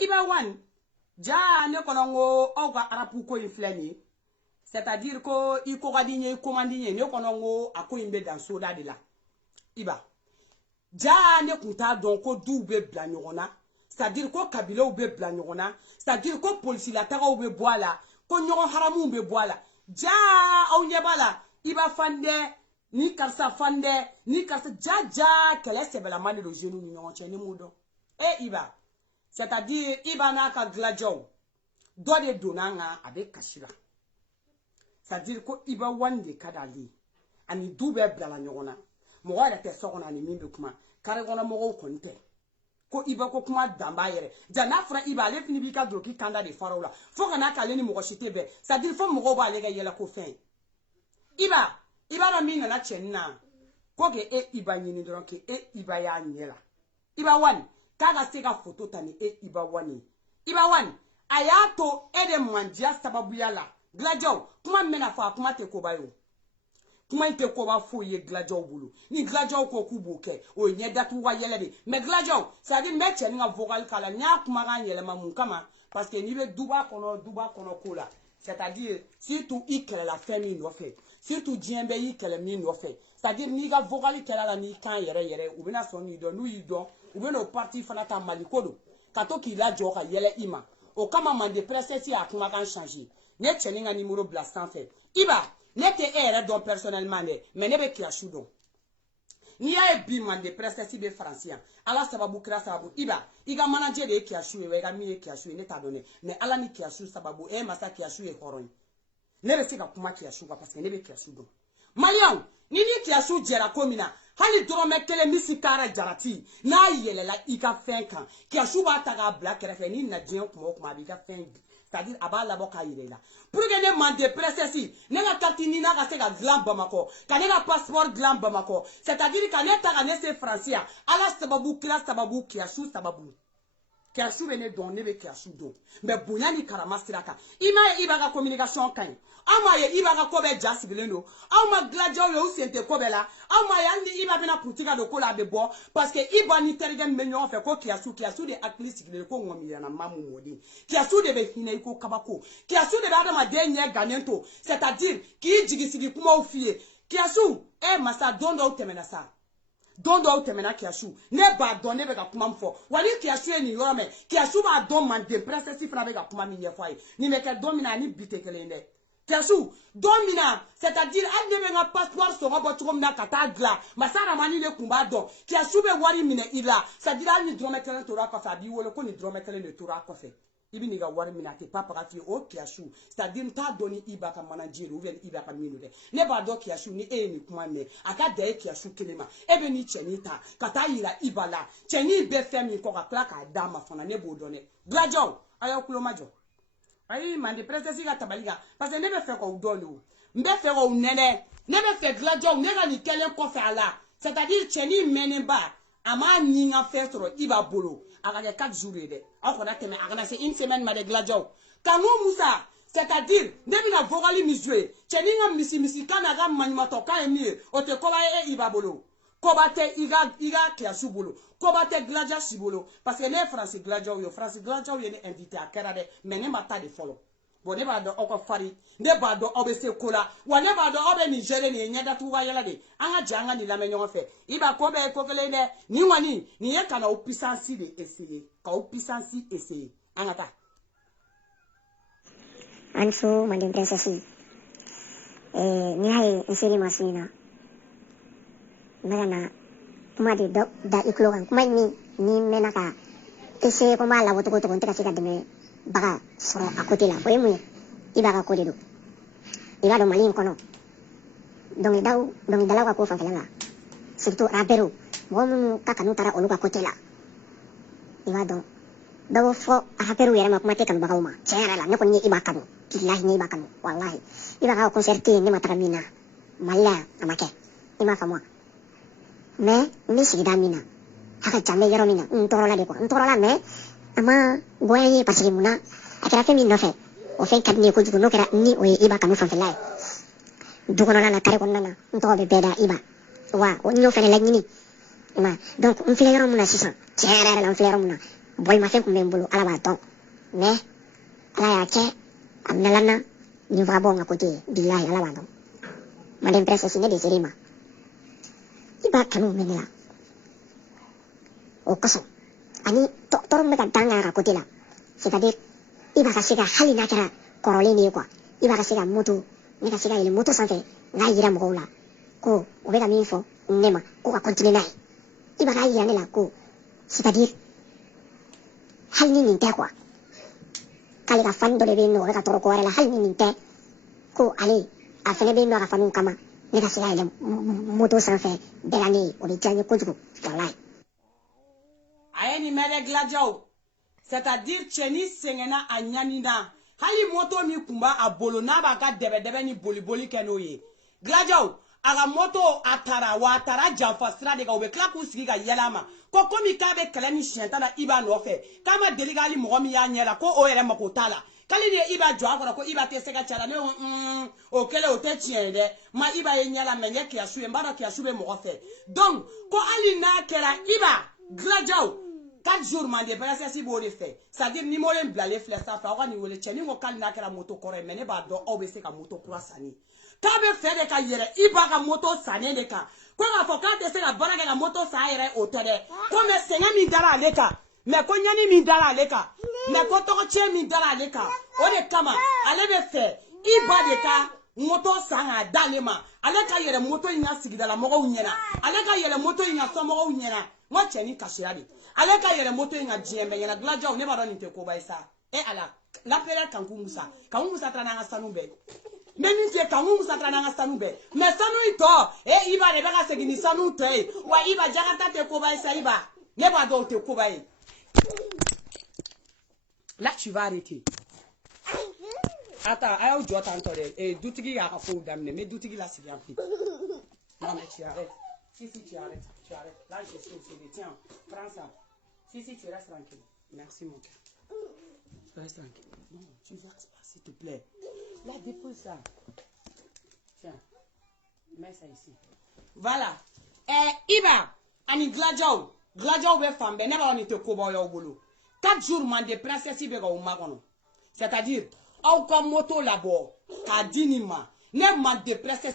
iba wan ja ne konongo oga arapu ko inflani c'est-à-dire ko i ko gadinye i komandinye ne konongo ako imbe dans soda de la iba ja ne kunta don ko du be bla nyona c'est-à-dire ko kabila be bla nyona c'est-à-dire ko police la taga be boala ko nyogo haramu be boala ja au nyebala iba fande ni karsa fande ni karsa ja kele sebela mani do jenu ni nyon cheni mudo iba c'est-à-dire iba na ka glajo do de donanga abe kashira c'est-à-dire ko iba wande kadali ani dube blala nyona mo wala te sokona ni mimbe kuma kare gona mo konte ko iba ko kuma damba yere jana fra iba le fini bi ka droki kanda de farola fo kana ka le ni mo shitebe c'est-à-dire fo mo ba le ga yela ko fin iba na minga na chenna ko ke iba nyini doron ke iba ya nyela iba wan kaga sega photo tani iba wan ayato ede manjia sababu yala glajo kuma mena fa kuma te ko bayo kuma inte ko ba fo ye glajo bulu ni glajo ko kubuke o nye datu wa yele de me glajo ça dit me chen nga vocal kala nya kuma ga yele mamun kama parce que ni be duba kono kola c'est-à-dire surtout ikele la famille no fait surtout djembe ikele mi no fait c'est-à-dire ni ga vocal kala la ni kan yere ou bena son ni do nu yido ou bena parti fana ta malikodo kato ki la joka yele ima o kama mande presse si a kuma kan changer ne chen nga numéro blastant fait iba ne te ere don personnellement mais ne be kiashu don ni ya bi mande presse si be français ala sababu kira sababu iga manager de kiashu we ga mi kiashu ne ta donné mais ala ni kiashu sababu masa kiashu e horon ne be sika kuma kiashu parce que ne be kiashu don malion ni kiashu jera komina hali drome kele misi kara jarati na yelela ika fenkan kiashu ba ta ga black refe ni na dien kuma bi ka fen c'est-à-dire aba labo ka yirela pour que ne mande presse si ne la tatini na ka se ga glam bamako ka ne la passeport glam bamako c'est-à-dire ka ne ta ga ne se français ala sababu kila sababu kiashu sababu kiashu bene don ne be kiashu don mais bunyani karama siraka iba ga communication kan ama ye iba ga ko be jasigilendo ama gladio yo sente ko be la ama ya ni iba bena putika do ko la be bo parce que iba ni tergen menyo fe ko kiashu de akli sigile ko ngomi na mamu modi kiashu de be hina ko kabako kiashu de adama de nye ganento c'est-à-dire ki jigisigi kuma ofie kiashu masa dondo temena sa dondo temena kiashu ne ba don ne be ga kuma mfo wali kiashu ni yorome kiashu ba don man de princess fra be ga kuma mi nyefai ni me ke domina ni bitekelende kiashu domina c'est-à-dire al ne be ga passeport so go chom na kata gla masara mani le kumba do kiashu be wari mine ila c'est-à-dire al ni dromekele to ra ko fa bi wole ko ni dromekele ne to ra ko fe ibi ni ga wari mina te papa rafi o kiashu c'est-à-dire ta doni iba ka manager ou bien iba ka minu de ne ba do kiashu ni ni kuma me aka de kiashu kelema ebe ni chenita kata ira ibala cheni be femi ko ka klaka dama fana ne bo done glajo ayo kulo majo ayi mande presse ga tabaliga parce que ne be fe ko dolo mbe fe ko nene ne be fe glajo ne ga ni kelen ko fe ala c'est-à-dire cheni meneba ama ninga fe soro iba bolo aga 4 jours de akona teme aga c'est une semaine ma de gladio kango musa c'est-à-dire ndebi na vogali misue cheninga misi kana ga manimato ka emi o te ko ba iba bolo ko ba te iga kiashu bolo ko ba te gladio sibolo parce que les français gladio yo ne invité à kera de mais ne mata de follow bo ne ba do oko fari ne ba do obese kola wa ne ba do obe Nigeria ni nyada tu wa yala de anga janga ni la menyo fe iba ko be ko kele ne ni wani ni ye kana o puissance de essayer ka o puissance essayer anga ta anso mande princesse ni hay ensiri masina magana kuma de da iklogan kuma ni menaka essayer ko mala woto ko to konta ka de baga soro à côté là voyez moi il va raconter do il va do malin kono donc dalawa ko fa fala surtout rapero bon kaka no tara oluka côté là il va donc dawo fo rapero yera ma kuma te kan baga uma tiara la ne ko ni iba kanu billahi ni iba kanu wallahi iba ga concerter ni matara mina malla amake ima fa moi mais ni sigida mina haka jambe yero mina ntoro la de ko ntoro la mais ama goye parce que muna akira femi no fe o fe kadni ko jugo no kera ni o iba kanu fan felay dugo no na kare ko nana nto be beda iba wa o no fene la nyini ma donc on fait yoro muna 600 tiara la on fait yoro muna boy ma fɛn kun bɛ n bolo ala b'a dɔn mais ala y'a kɛ a minɛla n na nin vagabond ŋa côté ye bilahi ala b'a dɔn Madame Princesse ne de ser'i ma i b'a kanu min la o kosɔn ani tɔɔrɔ min bɛ ka dan ka côté la c'est-à-dire i b'a ka se ka hali n'a kɛra kɔrɔlen de ye quoi i b'a ka se ka moto ne ka se ka yɛlɛ moto sanfɛ n k'a yira mɔgɔw la ko o bɛ ka min fɔ ne ma ko ka continuer n'a ye i b'a k'a yira ne la ko c'est-à-dire hali ni nin tɛ quoi k'ale ka fani dɔ de bɛ yen nɔ o bɛ ka tɔɔrɔ ko wɛrɛ la hali ni nin tɛ ko ale a fɛnɛ bɛ yen nɔ a ka faniw kama ne ka se ka yɛlɛ moto sanfɛ bɛɛ la ne ye o bɛ diya n ye kojugu walayi. a ye nin mɛn dɛ Gladiaw c'est-à-dire cɛni sɛgɛnna a ɲanina hali moto min kun b'a a bolo n'a b'a ka dɛbɛdɛbɛ ni boliboli kɛ n'o ye Gladiaw a ka moto a taara wa a taara janfa sira de kan u bɛ tila k'u sigi ka yɛlɛ a ma ko komi k'a bɛ kɛlɛ ni siɲɛ tan na i b'a nɔfɛ k'a ma deli k'ali mɔgɔ min y'a ɲɛ la ko o yɛrɛ mako t'a la k'ale de ye i b'a jɔ a kɔrɔ ko i b'a tɛ se ka ca la ne ko o kɛlen o tɛ tiɲɛ ye dɛ ma i b'a ye ɲɛ la mɛ n ye kiyasu ye n b'a dɔn kiyasu bɛ mɔgɔ fɛ donc ko hali n'a kɛra i b'a Gladiaw 4 jours Mandé Princesse b'o de fɛ c'est-à-dire numéro in bilalen filɛ sanfɛ aw ka nin wele cɛnin ko k'ali n'a kɛra moto kɔrɔ ye mais ne b'a dɔn aw bɛ se ka moto kura sanni k'a bɛ fɛ de ka yɛrɛ i b'a ka moto sannen de kan ko k'a fɔ k'a tɛ se ka baara kɛ ka moto san a yɛrɛ o tɛ dɛ ko mais sɛgɛn min dara ale kan mais ko ɲani min dara ale kan mais ko tɔgɔcɛn min dara ale kan o de kama ale bɛ fɛ i ba de ka moto san k'a d'ale ma ale ka yɛlɛ moto in ka sigidala mɔgɔw ɲɛna ale ka yɛlɛ moto in ka somɔgɔw ɲɛna n ko cɛnin kasira de ale ka yɛlɛ moto in ka diɲɛ bɛɛ ɲɛna Gladiaw ne b'a dɔn nin tɛ koba ye sa ala l'appelait Kanku Musa taara n'an ka sanu bɛɛ mais min tɛ Kanku Musa taara n'an ka sanu bɛɛ mais sanu in tɔ i b'a de bɛ ka segin ni sanu tɔ ye wa i ba Jakata tɛ koba ye sa i ba ne b'a dɔn o tɛ koba ye là tu vas arrêter attends a y'aw jɔ tantɔ dɛ dutigi y'a ka kow daminɛ mais dutigi la sigi yan fi non mais tu arrêtes si tu arrêtes là je suis au CD tiens prends ça si tu restes tranquille merci mon cœur tu restes tranquille non tu verses pas s'il te plaît là dépose ça tiens mets ça ici voilà Iba ani Gladiaw bɛ fan bɛɛ ne b'a dɔn nin tɛ kobaw y'aw bolo 4 jours Mandé Princesse bɛ ka o makɔnɔ c'est-à-dire aw ka moto labɔ k'a di nin ma ne Mandé Princesse